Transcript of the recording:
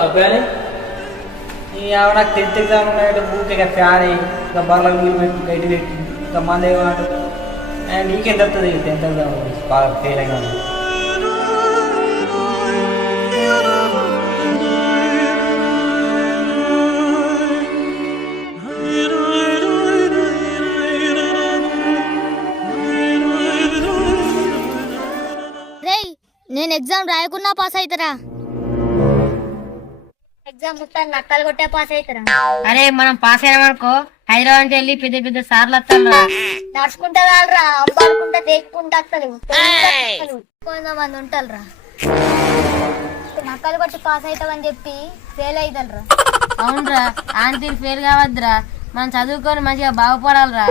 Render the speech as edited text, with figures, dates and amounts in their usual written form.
అబ్బాయి నాకు 10th exam ఉన్నాయంటే ఊరికే ఫ్యాన్ ఇంకా బర్లకు నీళ్ళు పెట్టి గడ్డి పెట్టి ఇంకా మంది ఏమంటారు నీకేం తప్పుతుంది 10th ఎగ్జామ్ బాగా ఫెయిల్ అయినా నేను ఎగ్జామ్ రాయకున్నా పాస్ అవుతారా? ఎగ్జామ్ మొత్తం నక్కలు కొట్టే పాస్ అవుతారా? అరే మనం పాస్ అయ్యామనుకో హైదరాబాద్ వెళ్ళి పెద్ద పెద్ద సార్లు వస్తాను నడుచుకుంటా రాలరా అమ్మాడుకుంటా దేక్కుంటా కొంతమంది ఉంటారా నక్కలు కొట్టి పాస్ అవుతామని చెప్పి ఫెయిల్ అవుతారా? అవునరా ఆంటీలు ఫెయిల్ కావద్దురా మనం చదువుకొని మంచిగా బాగుపడాలరా.